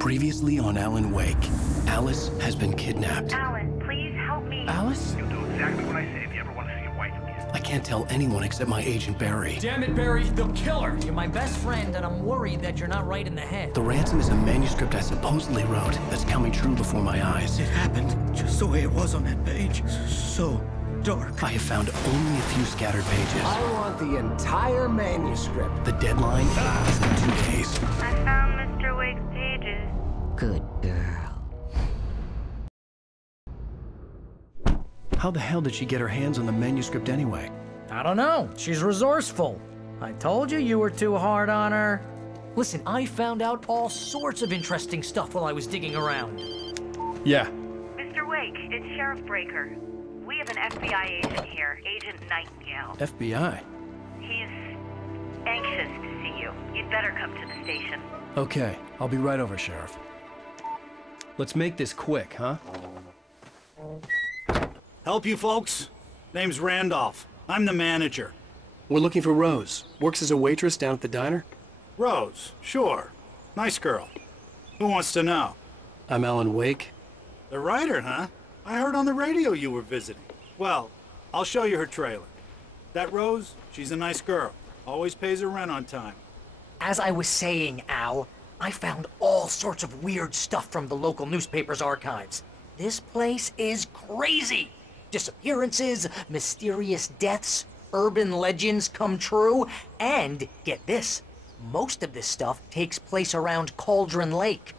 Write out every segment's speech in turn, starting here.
Previously on Alan Wake, Alice has been kidnapped. Alan, please help me. Alice? You'll do exactly what I say if you ever want to see your wife again. I can't tell anyone except my agent Barry. Damn it, Barry, they'll kill her! You're my best friend, and I'm worried that you're not right in the head. The ransom is a manuscript I supposedly wrote that's coming true before my eyes. It happened just the way it was on that page. So dark. I have found only a few scattered pages. I want the entire manuscript. The deadline is in 2 days. I found Mr. Wake's pages. Good girl. How the hell did she get her hands on the manuscript anyway? I don't know. She's resourceful. I told you were too hard on her. Listen, I found out all sorts of interesting stuff while I was digging around. Yeah. Mr. Wake, it's Sheriff Breaker. We have an FBI agent here, Agent Nightingale. FBI? He's anxious to see you. You'd better come to the station. Okay, I'll be right over, Sheriff. Let's make this quick, huh? Help you folks? Name's Randolph. I'm the manager. We're looking for Rose. Works as a waitress down at the diner. Rose, sure. Nice girl. Who wants to know? I'm Alan Wake. The writer, huh? I heard on the radio you were visiting. Well, I'll show you her trailer. That Rose, she's a nice girl. Always pays her rent on time. As I was saying, Al, I found all sorts of weird stuff from the local newspaper's archives. This place is crazy. Disappearances, mysterious deaths, urban legends come true, and get this, most of this stuff takes place around Cauldron Lake.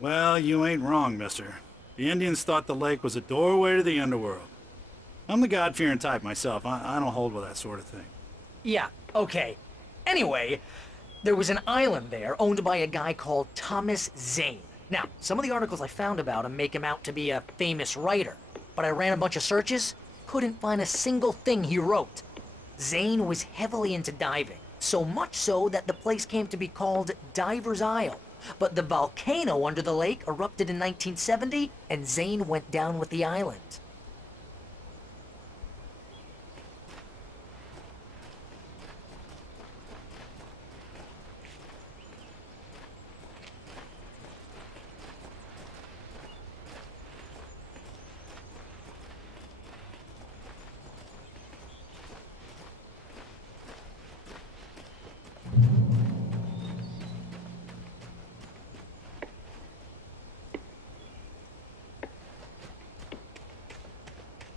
Well, you ain't wrong, mister. The Indians thought the lake was a doorway to the underworld. I'm the God-fearing type myself. I don't hold with that sort of thing. Yeah, okay. Anyway, there was an island there owned by a guy called Thomas Zane. Now, some of the articles I found about him make him out to be a famous writer, but I ran a bunch of searches, couldn't find a single thing he wrote. Zane was heavily into diving, so much so that the place came to be called Diver's Isle. But the volcano under the lake erupted in 1970, and Zane went down with the island.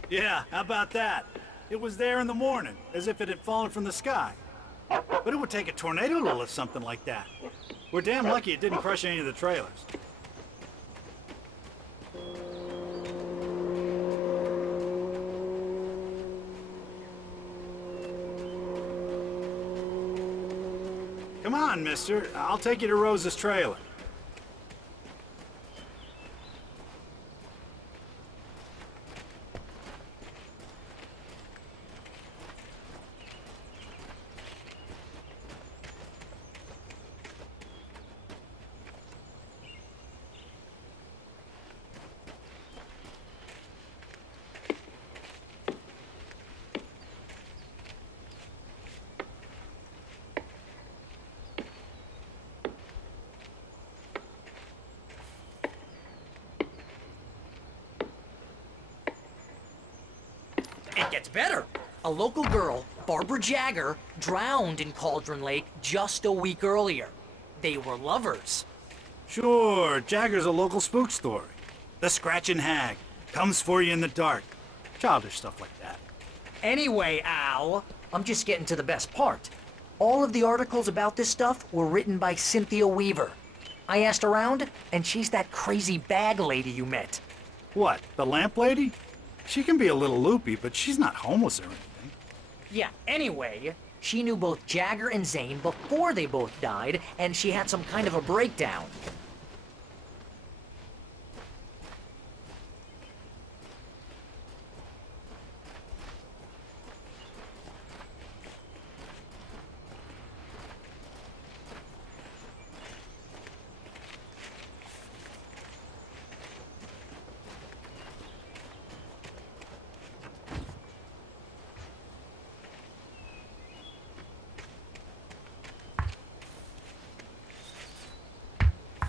Yeah, how about that? It was there in the morning, as if it had fallen from the sky. But it would take a tornado to lift something like that. We're damn lucky it didn't crush any of the trailers. Come on, mister. I'll take you to Rose's trailer. It gets better. A local girl, Barbara Jagger, drowned in Cauldron Lake just a week earlier. They were lovers. Sure, Jagger's a local spook story. The Scratching Hag comes for you in the dark. Childish stuff like that. Anyway, Al, I'm just getting to the best part. All of the articles about this stuff were written by Cynthia Weaver. I asked around, and she's that crazy bag lady you met. What, the lamp lady? She can be a little loopy, but she's not homeless or anything. Yeah, anyway, she knew both Jagger and Zane before they both died, and she had some kind of a breakdown.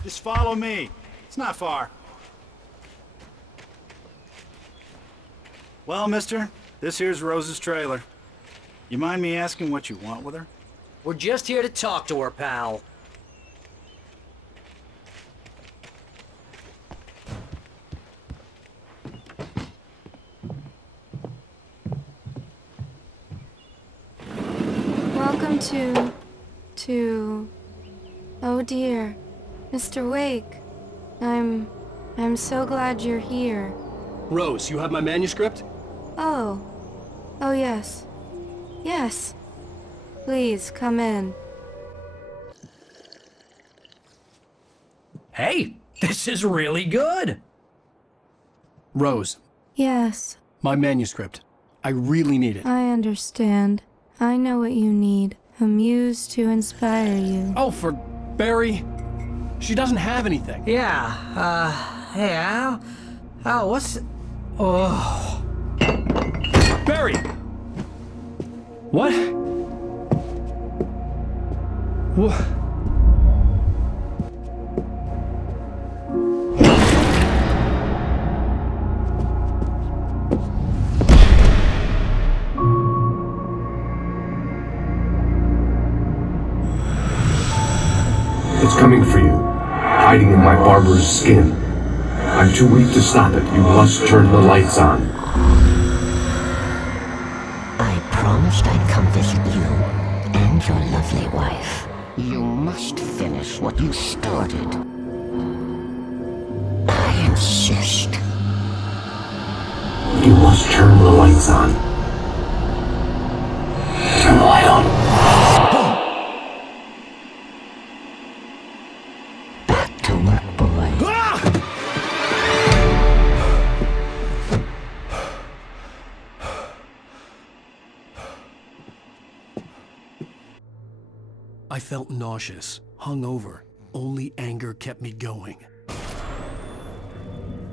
Just follow me. It's not far. Well, mister, this here's Rose's trailer. You mind me asking what you want with her? We're just here to talk to her, pal. Welcome to... Oh dear, Mr. Wake. I'm so glad you're here. Rose, you have my manuscript? Oh. Oh yes. Yes. Please, come in. Hey, this is really good! Rose, Yes, my manuscript. I really need it. I understand. I know what you need. A muse to inspire you. Oh, for Barry? She doesn't have anything. Yeah, hey, Al, what's... Oh... Barry! What? What? It's coming for you, hiding in my barber's skin. I'm too weak to stop it. You must turn the lights on. I promised I'd come visit you and your lovely wife. You must finish what you started. I insist. You must turn the lights on. Turn the light on. Back to work, boy. I felt nauseous, hungover. Only anger kept me going.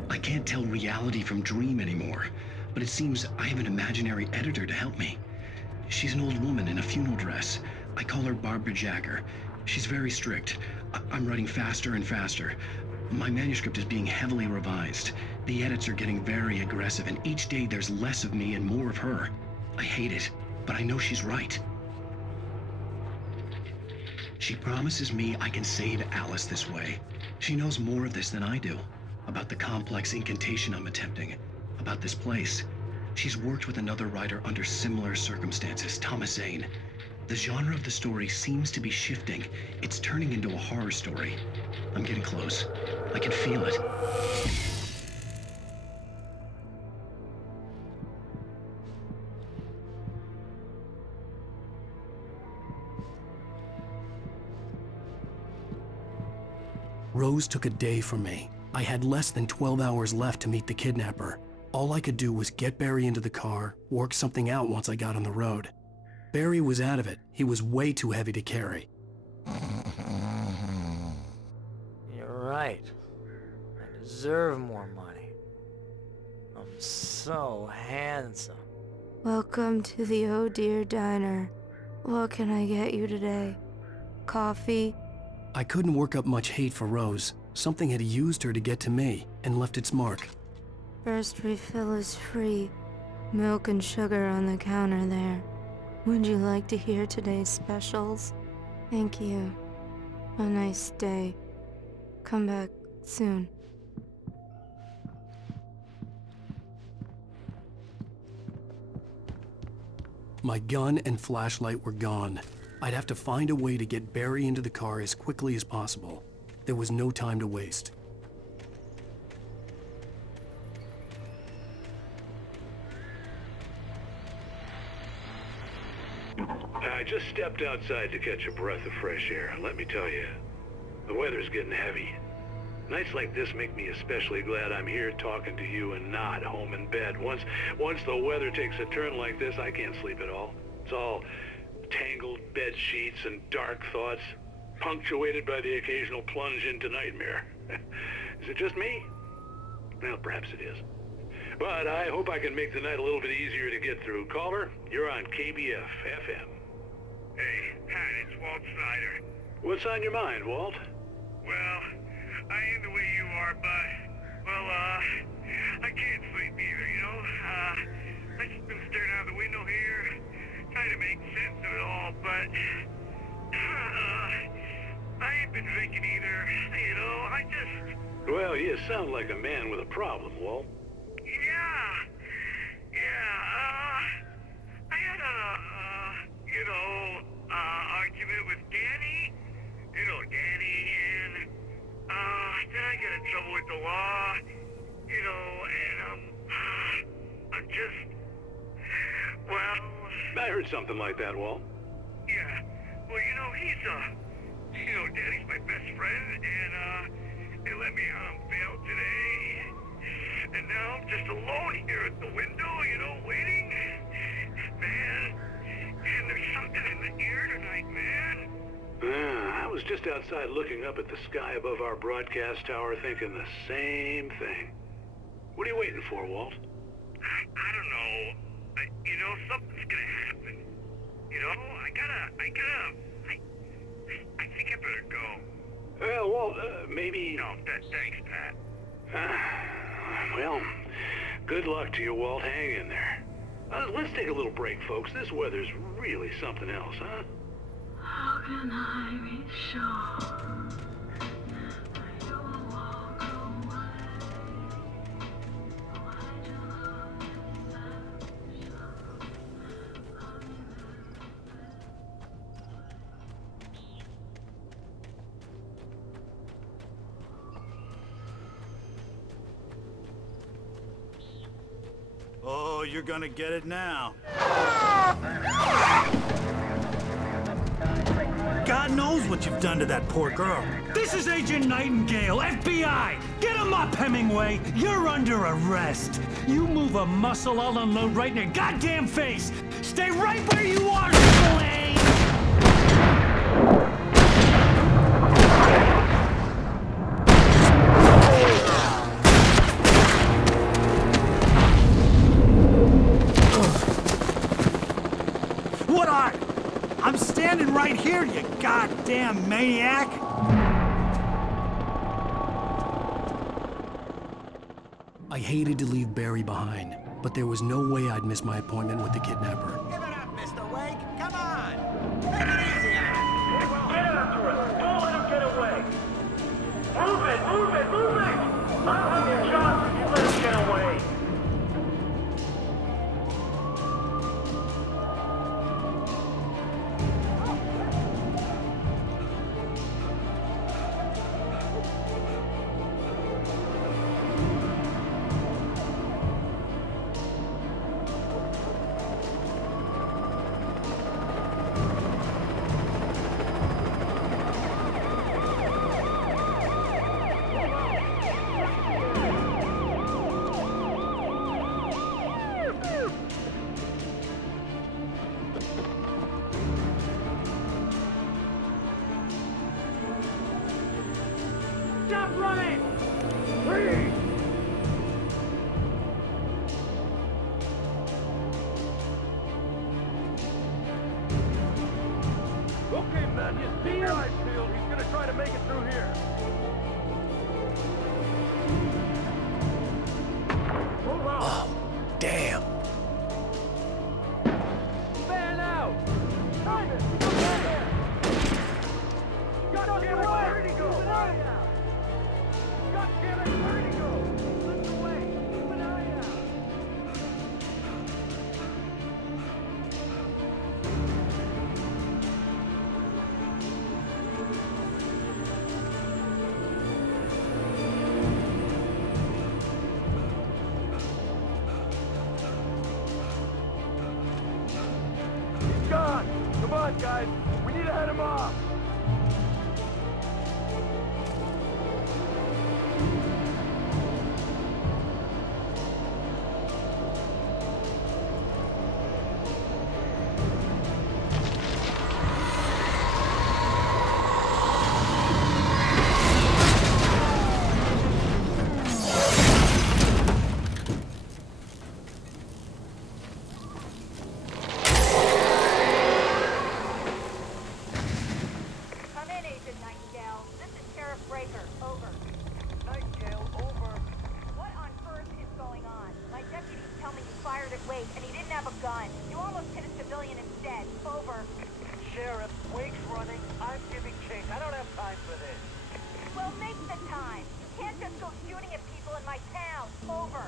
I can't tell reality from dream anymore, but it seems I have an imaginary editor to help me. She's an old woman in a funeral dress. I call her Barbara Jagger. She's very strict. I'm writing faster and faster. My manuscript is being heavily revised. The edits are getting very aggressive, and each day there's less of me and more of her. I hate it, but I know she's right. She promises me I can save Alice this way. She knows more of this than I do. About the complex incantation I'm attempting. About this place. She's worked with another writer under similar circumstances, Thomas Zane. The genre of the story seems to be shifting. It's turning into a horror story. I'm getting close. I can feel it. Rose took a day from me. I had less than 12 hours left to meet the kidnapper. All I could do was get Barry into the car, work something out once I got on the road. Barry was out of it. He was way too heavy to carry. You're right. I deserve more money. I'm so handsome. Welcome to the Oh Dear Diner. What can I get you today? Coffee? I couldn't work up much hate for Rose. Something had used her to get to me and left its mark. First refill is free. Milk and sugar on the counter there. Would you like to hear today's specials? Thank you. A nice day. Come back soon. My gun and flashlight were gone. I'd have to find a way to get Barry into the car as quickly as possible. There was no time to waste. I just stepped outside to catch a breath of fresh air. Let me tell you, the weather's getting heavy. Nights like this make me especially glad I'm here talking to you and not home in bed. Once the weather takes a turn like this, I can't sleep at all. It's all tangled bed sheets and dark thoughts, punctuated by the occasional plunge into nightmare. Is it just me? Well, perhaps it is. But I hope I can make the night a little bit easier to get through. Caller, you're on KBF FM. Hey, Pat, it's Walt Snyder. What's on your mind, Walt? Well, I ain't the way you are, but, well, I can't sleep either, you know? I just been staring out the window here, trying to make sense of it all, but, I ain't been drinking either, you know? I just... Well, you sound like a man with a problem, Walt. I had argument with Danny. You know Danny, and, then I got in trouble with the law, you know, and, I'm just, well... I heard something like that, Walt. Yeah, well, you know, Danny's my best friend, and, they let me on bail today, and now I'm just alone here at the window, you know, waiting. Man, and there's something in the air tonight, man. I was just outside looking up at the sky above our broadcast tower thinking the same thing. What are you waiting for, Walt? I don't know. You know, something's gonna happen. You know, I think I better go. Well, Walt, maybe... No, thanks, Pat. Well, good luck to you, Walt. Hang in there. Let's take a little break, folks. This weather's really something else, huh? How can I be sure you will walk away? Why'd you love me so? Oh, you're gonna get it now. God knows what you've done to that poor girl. This is Agent Nightingale, FBI! Get him up, Hemingway! You're under arrest! You move a muscle, I'll unload right in your goddamn face! Stay right where you are, Slane! What are you? I'm standing right here, you goddamn maniac! I hated to leave Barry behind, but there was no way I'd miss my appointment with the kidnapper. Give it up, Mr. Wake. Come on. Take it easy on him. Get after him. Don't let him get away. Move it. I'll have your job if you let him get away. Stop running! Please! Okay, man, you see him? I feel he's gonna try to make it through here. Oh, damn. Fan out! Simon! Come down here! God damn it, where'd he go? God damn it, where'd he go? Slip away! Keep an eye out! He's gone! Come on, guys! We need to head him off! gun. You almost hit a civilian instead. Over. Sheriff, Wake's running. I'm giving chase. I don't have time for this. Well, make the time. You can't just go shooting at people in my town. Over.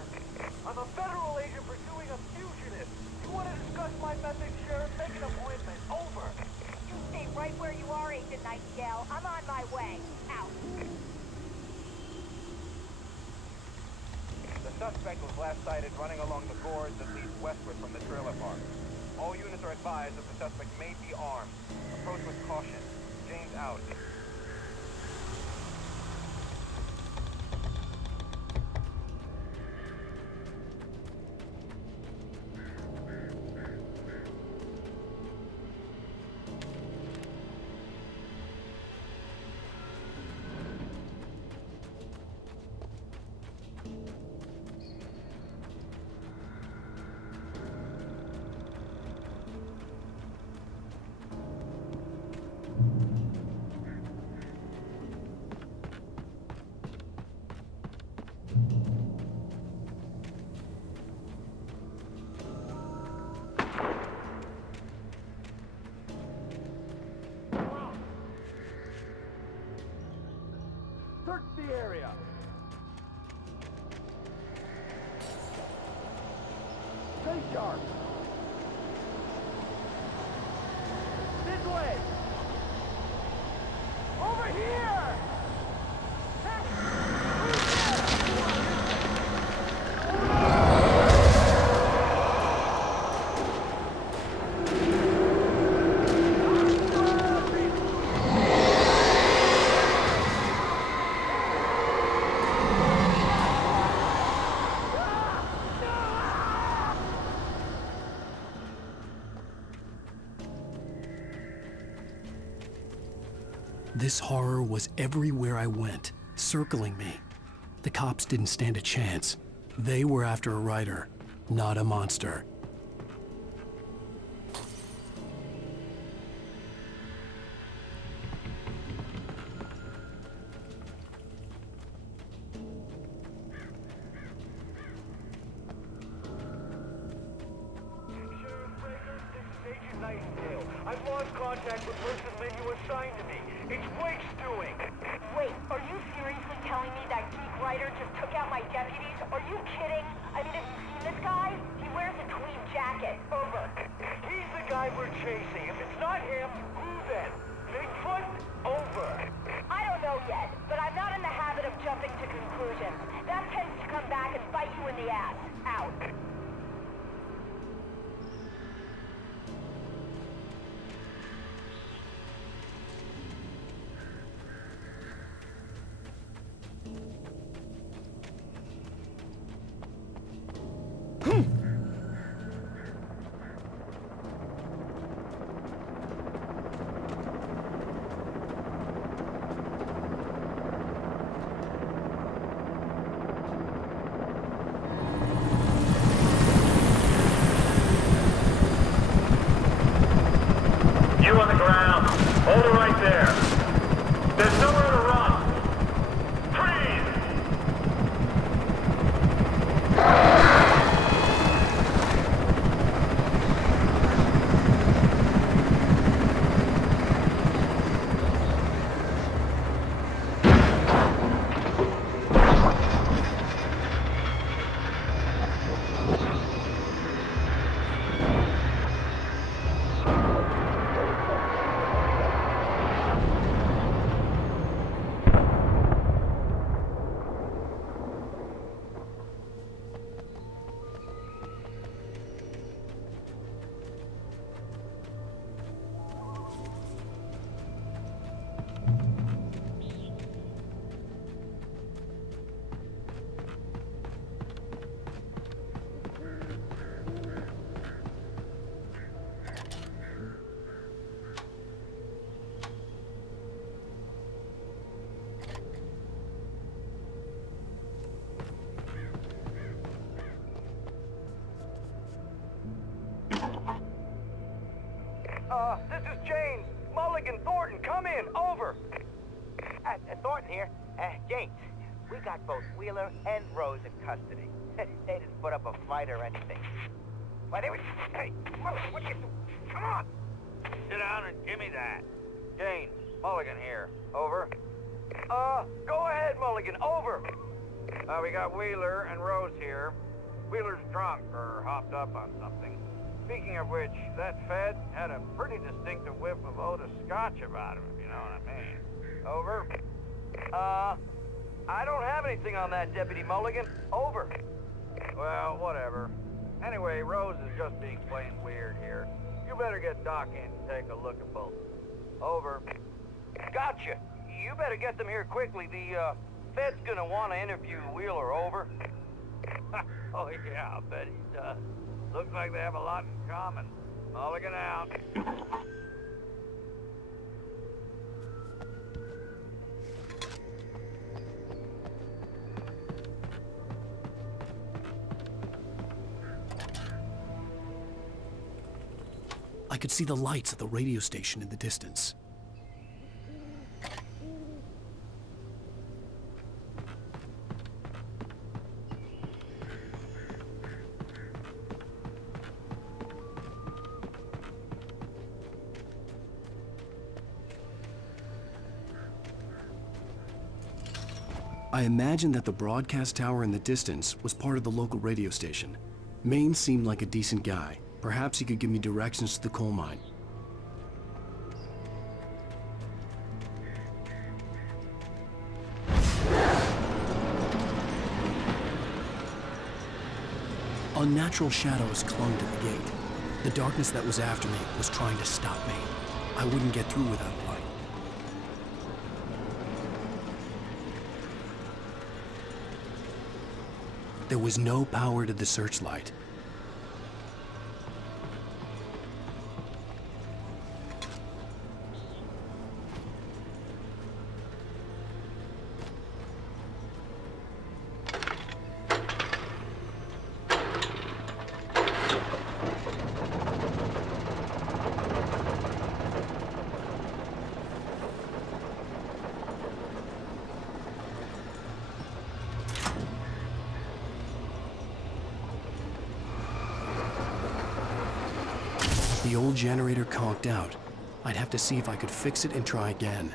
I'm a federal agent pursuing a fugitive. You want to discuss my methods, Sheriff? Make an appointment. Over. You stay right where you are, Agent Nightingale. I'm on my way. Out. The suspect was last sighted running along the gorge that leads westward from the trailer park. All units are advised that the suspect may be armed. Approach with caution. James out. Search the area. Stay sharp. This way. Over here. This horror was everywhere I went, circling me. The cops didn't stand a chance. They were after a writer, not a monster. I've lost contact with person men you assigned to me. It's Wake's doing. Wait, are you seriously telling me that geek writer just took out my deputies? Are you kidding? I mean, have you seen this guy? He wears a tweed jacket. Over. He's the guy we're chasing. If it's not him, who then? Bigfoot? Over. I don't know yet, but I'm not in the habit of jumping to conclusions. That tends to come back and bite you in the ass. Out. You on the ground. Hold it right there. There's nowhere to run. Freeze! This is James. Mulligan, Thornton, come in. Over. Thornton here. James, we got both Wheeler and Rose in custody. They didn't put up a fight or anything. Why, hey, what you... Come on! Sit down and give me that. Jane, Mulligan here. Over. Go ahead, Mulligan. Over. We got Wheeler and Rose here. Wheeler's drunk or hopped up on something. Speaking of which, that Fed had a pretty distinctive whiff of Otis Scotch about him, if you know what I mean. Over. I don't have anything on that, Deputy Mulligan. Over. Well, whatever. Anyway, Rose is just being plain weird here. You better get Doc in and take a look at both. Over. Gotcha. You better get them here quickly. The, Fed's gonna want to interview Wheeler. Over. Oh, yeah, I'll bet he does. Looks like they have a lot in common. Mulligan out. I could see the lights at the radio station in the distance. I imagined that the broadcast tower in the distance was part of the local radio station. Maine seemed like a decent guy. Perhaps he could give me directions to the coal mine. Unnatural shadows clung to the gate. The darkness that was after me was trying to stop me. I wouldn't get through without light. There was no power to the searchlight. The old generator conked out. I'd have to see if I could fix it and try again.